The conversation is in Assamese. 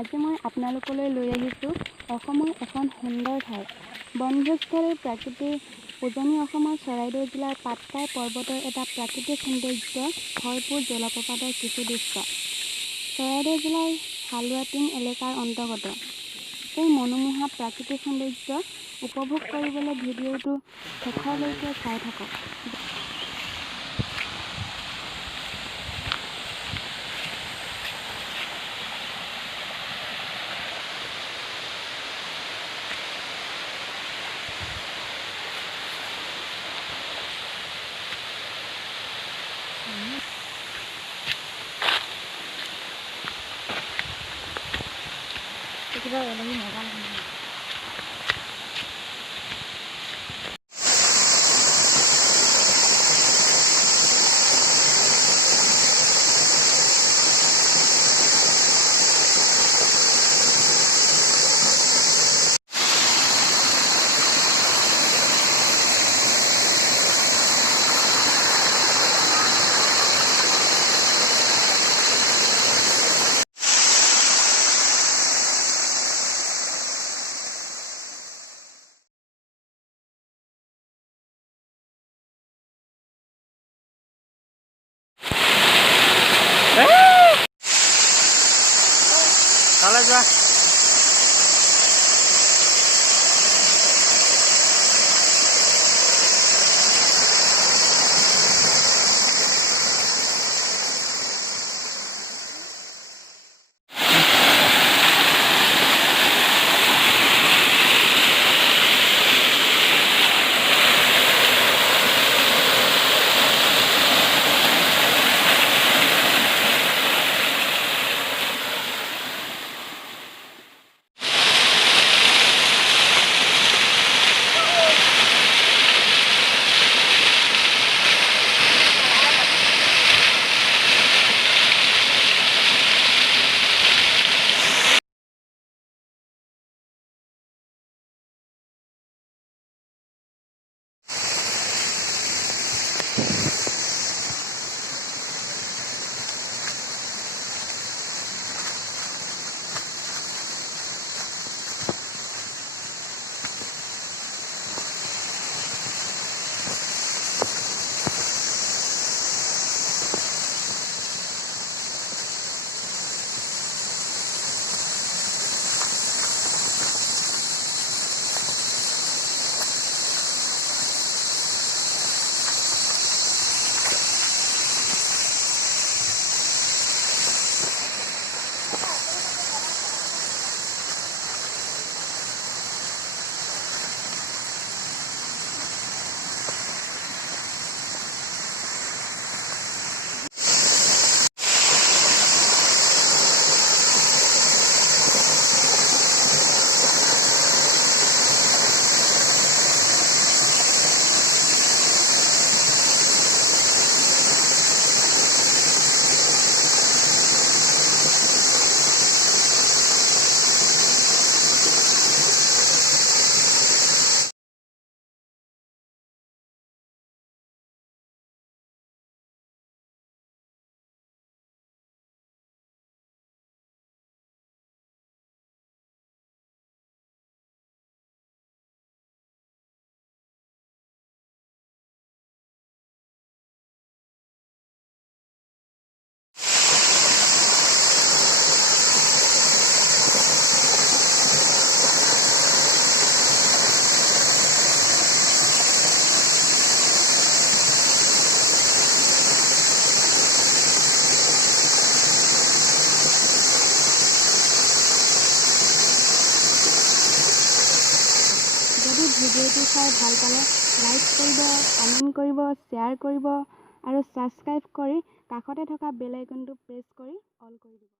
আজি মই আপোনালোকলৈ লৈ আহিছোঁ অসমৰ এখন সুন্দৰ ঠাই বনভোজস্থলীৰ প্ৰাকৃতিক উজনি অসমৰ চৰাইদেউ জিলাৰ পাটকাই পৰ্বতৰ এটা প্ৰাকৃতিক সৌন্দৰ্য ভৰপূৰ জলপ্ৰপাতৰ কিছু দৃশ্য। চৰাইদেউ জিলাৰ হালোৱাটিং এলেকাৰ অন্তৰ্গত এই মনোমোহা প্ৰাকৃতিক সৌন্দৰ্য উপভোগ কৰিবলৈ ভিডিঅ'টো শেষলৈকে চাই থাকক। তালে যোৱা যদি ভিডিঅ'টো চাই ভাল পালে লাইক কৰিব, কমেণ্ট কৰিব, শ্বেয়াৰ কৰিব আৰু ছাবস্ক্ৰাইব কৰি কাষতে থকা বেল আইকনটো প্ৰেছ কৰি অল কৰি দিব।